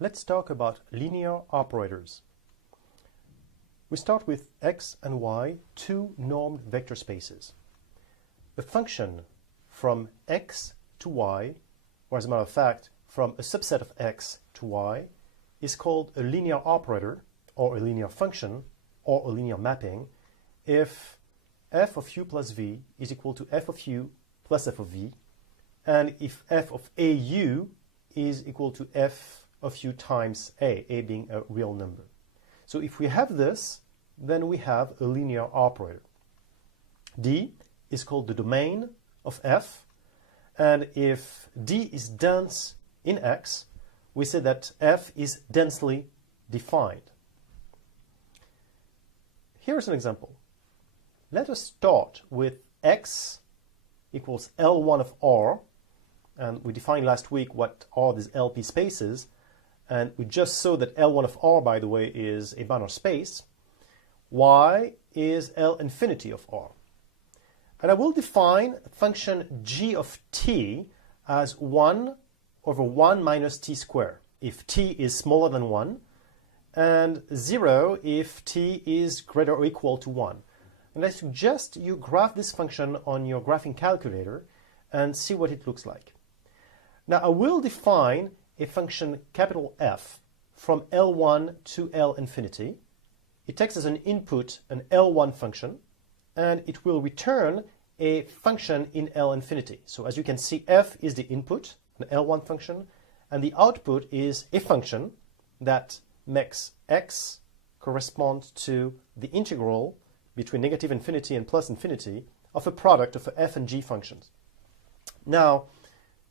Let's talk about linear operators. We start with x and y, two normed vector spaces. A function from x to y, or as a matter of fact, from a subset of x to y, is called a linear operator, or a linear function, or a linear mapping, if f of u plus v is equal to f of u plus f of v, and if f of au is equal to f of u times a being a real number. So if we have this, then we have a linear operator. D is called the domain of f, and if D is dense in X, we say that f is densely defined. Here's an example. Let us start with x equals L1 of R, and we defined last week what are these LP spaces, and we just saw that L1 of R, by the way, is a Banach space. Y is L infinity of R. And I will define a function g of t as 1 over 1 minus t squared if t is smaller than 1, and 0 if t is greater or equal to 1. And I suggest you graph this function on your graphing calculator and see what it looks like. Now I will define a function capital F from L1 to L infinity. It takes as an input an L1 function, and it will return a function in L infinity. So as you can see, f is the input, an L1 function, and the output is a function that makes x correspond to the integral between negative infinity and plus infinity of a product of f and g functions. Now,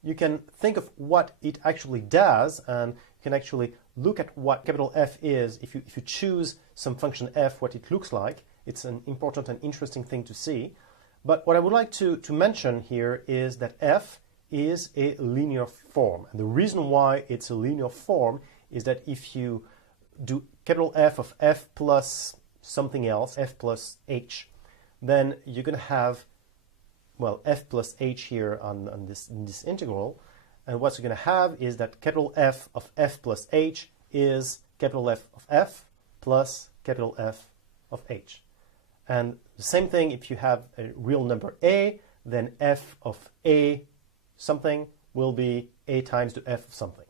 you can think of what it actually does, and you can actually look at what capital F is. If you choose some function f, what it looks like. It's an important and interesting thing to see. But what I would like to mention here is that f is a linear form. And the reason why it's a linear form is that if you do capital F of f plus something else, f plus h, then you're going to have, well, f plus h here in this integral. And what you're going to have is that capital F of f plus h is capital F of f plus capital F of h. And the same thing if you have a real number a, then f of a something will be a times the f of something.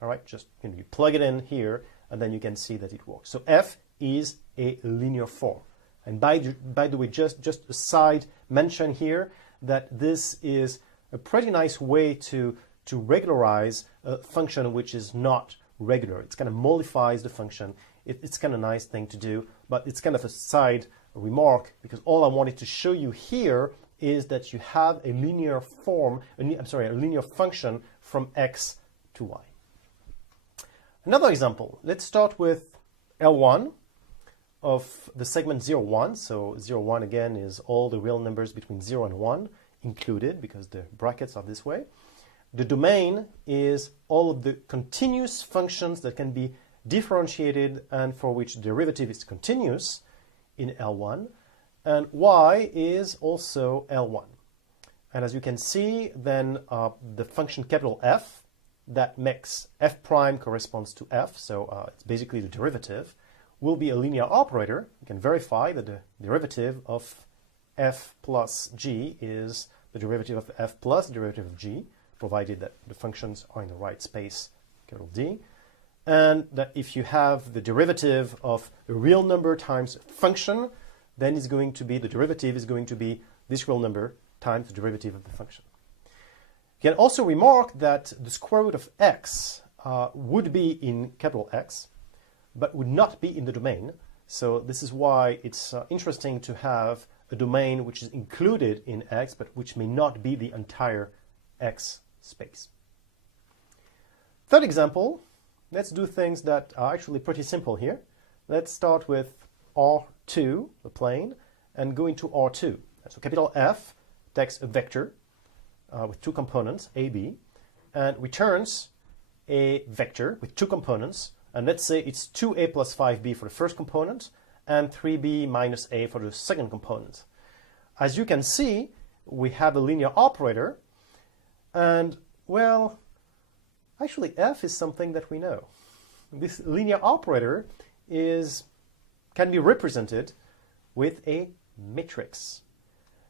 All right, just you plug it in here, and then you can see that it works. So f is a linear form. And by the way, just a side mention here that this is a pretty nice way to regularize a function which is not regular. It kind of mollifies the function. It's kind of a nice thing to do, but it's kind of a side remark, because all I wanted to show you here is that you have a linear form, a linear function from x to y. Another example, let's start with L1 of the segment 0, 1. So 0, 1 again is all the real numbers between 0 and 1 included, because the brackets are this way. The domain is all of the continuous functions that can be differentiated and for which derivative is continuous in L1, and y is also L1. And as you can see, then the function capital F that makes f prime corresponds to f, so it's basically the derivative, will be a linear operator. You can verify that the derivative of f plus g is the derivative of f plus the derivative of g, provided that the functions are in the right space, capital D. And that if you have the derivative of a real number times a function, then it's going to be, the derivative is going to be this real number times the derivative of the function. You can also remark that the square root of x would be in capital X, but would not be in the domain. So this is why it's interesting to have a domain which is included in X, but which may not be the entire X space. Third example, let's do things that are actually pretty simple here. Let's start with R2, the plane, and go into R2. So capital F takes a vector with two components, a, b, and returns a vector with two components. And let's say it's 2a plus 5b for the first component and 3b minus a for the second component. As you can see, we have a linear operator, and, well, actually f is something that we know. this linear operator can be represented with a matrix.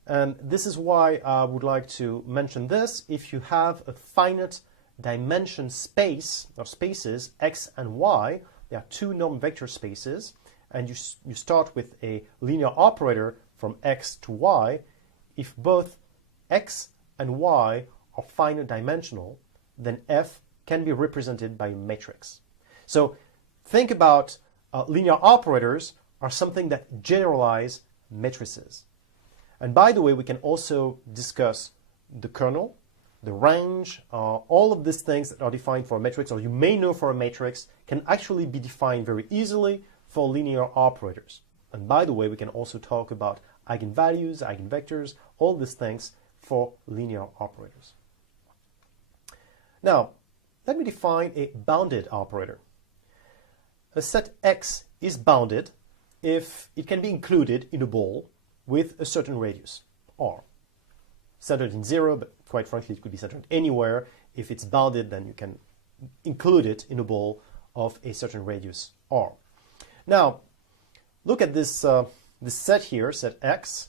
And this is why I would like to mention this. If you have a finite dimension space or spaces x and y, there are two norm vector spaces, and you start with a linear operator from x to y. If both x and y are finite dimensional, then f can be represented by a matrix. So think about linear operators are something that generalize matrices. And by the way, we can also discuss the kernel, the range, all of these things that are defined for a matrix, or you may know for a matrix, can actually be defined very easily for linear operators. And by the way, we can also talk about eigenvalues, eigenvectors, all these things for linear operators. Now, let me define a bounded operator. A set X is bounded if it can be included in a ball with a certain radius, r. Centered in 0, but quite frankly, it could be centered anywhere. If it's bounded, then you can include it in a ball of a certain radius, r. Now, look at this, this set here, set X,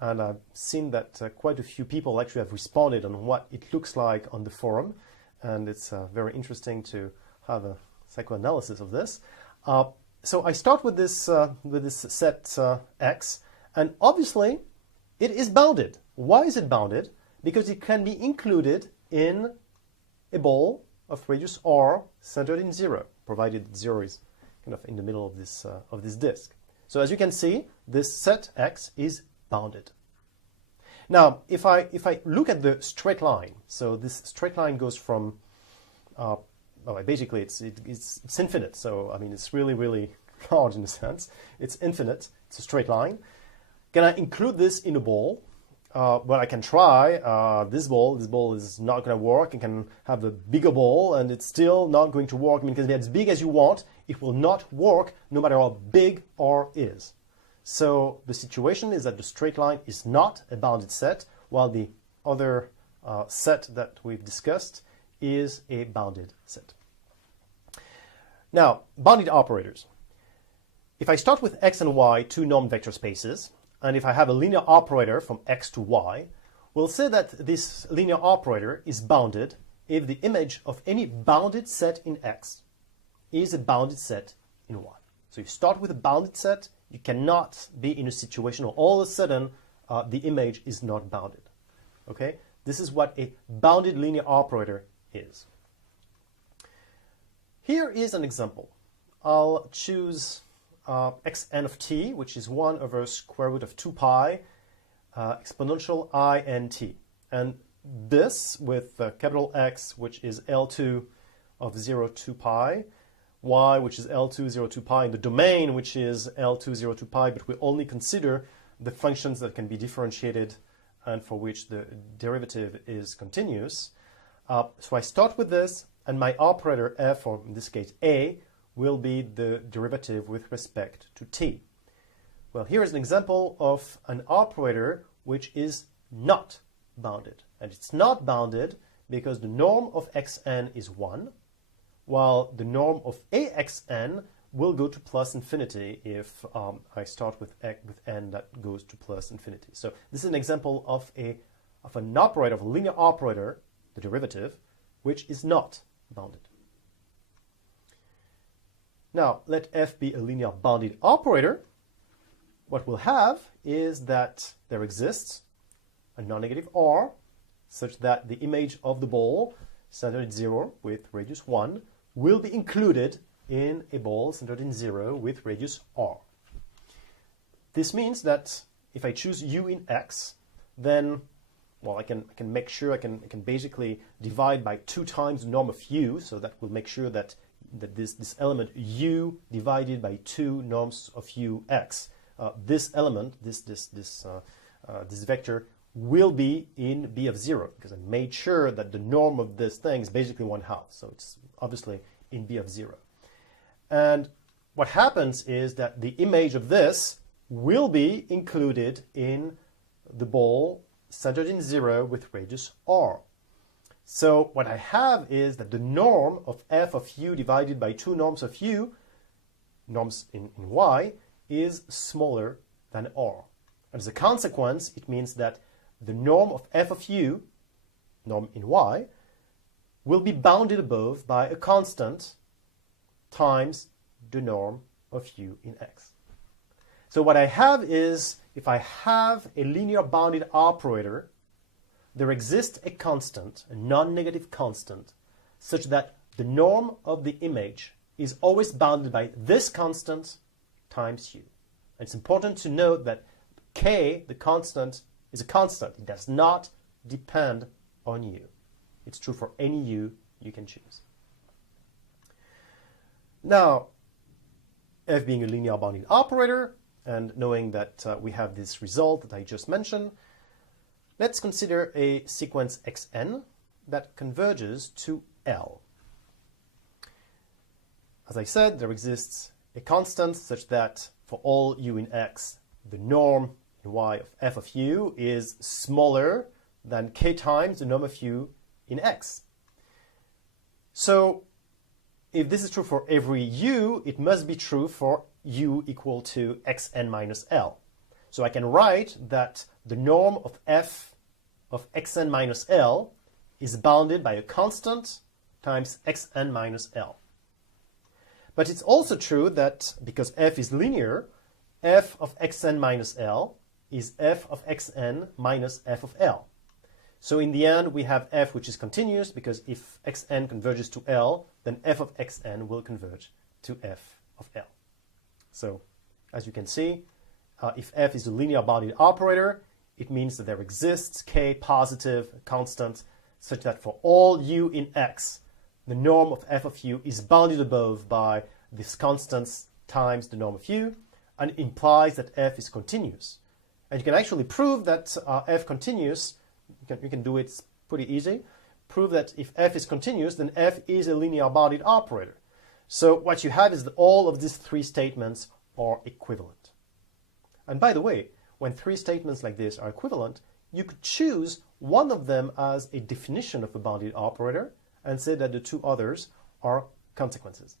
and I've seen that quite a few people actually have responded on what it looks like on the forum, and it's very interesting to have a psychoanalysis of this. So I start with this set X, and obviously it is bounded. Why is it bounded? Because it can be included in a ball of radius r centered in 0, provided 0 is kind of in the middle of this disk. So as you can see, this set X is bounded. Now, if I look at the straight line, so this straight line goes from, basically it's infinite. So I mean, it's really, really large in a sense. It's infinite. It's a straight line. Can I include this in a ball? Well, I can try. This ball is not going to work. You can have a bigger ball, and it's still not going to work. I mean, it can be as big as you want. It will not work no matter how big r is. So the situation is that the straight line is not a bounded set, while the other set that we've discussed is a bounded set. Now, bounded operators. If I start with x and y, two normed vector spaces, and if I have a linear operator from x to y, we'll say that this linear operator is bounded if the image of any bounded set in x is a bounded set in y. So you start with a bounded set, you cannot be in a situation where all of a sudden the image is not bounded. Okay? This is what a bounded linear operator is. Here is an example. I'll choose xn of t, which is 1 over square root of 2 pi exponential I n t. And this with capital X, which is L2 of 0, 2 pi, y, which is L2, 0, 2 pi, and the domain, which is L2, 0, 2 pi, but we only consider the functions that can be differentiated and for which the derivative is continuous. So I start with this, and my operator f, or in this case a, will be the derivative with respect to t. Well, here is an example of an operator which is not bounded. And it's not bounded because the norm of xn is 1, while the norm of axn will go to plus infinity if I start with n that goes to plus infinity. So this is an example of an operator, of a linear operator, the derivative, which is not bounded. Now, let f be a linear bounded operator. What we'll have is that there exists a non-negative r such that the image of the ball centered in 0 with radius 1 will be included in a ball centered in 0 with radius r. This means that if I choose u in x, then, well, I can make sure I can basically divide by 2 times the norm of u, so that will make sure that this element u divided by 2 norms of u x, this element, this vector, will be in b of 0, because I made sure that the norm of this thing is basically 1/2, so it's obviously in b of 0. And what happens is that the image of this will be included in the ball centered in 0 with radius r. So what I have is that the norm of f of u divided by two norms of u, norms in y, is smaller than r. And as a consequence, it means that the norm of f of u, norm in y, will be bounded above by a constant times the norm of u in x. So what I have is, if I have a linear bounded operator, there exists a constant, a non-negative constant, such that the norm of the image is always bounded by this constant times u. And it's important to note that k, the constant, is a constant. It does not depend on u. It's true for any u you can choose. Now, f being a linear bounded operator, and knowing that we have this result that I just mentioned, let's consider a sequence xn that converges to L. As I said, there exists a constant such that for all u in x, the norm in y of f of u is smaller than k times the norm of u in x. So if this is true for every u, it must be true for u equal to xn minus L. So I can write that the norm of f of xn minus L is bounded by a constant times xn minus L. But it's also true that because f is linear, f of xn minus L is f of xn minus f of L. So in the end, we have f which is continuous, because if xn converges to L, then f of xn will converge to f of L. So as you can see, if f is a linear bounded operator, it means that there exists k positive constant such that for all u in x, the norm of f of u is bounded above by this constant times the norm of u, and it implies that f is continuous. And you can actually prove that f continuous. You can do it, it's pretty easy. Prove that if f is continuous, then f is a linear bounded operator. So what you have is that all of these three statements are equivalent. And by the way, when three statements like this are equivalent, you could choose one of them as a definition of a bounded operator and say that the two others are consequences.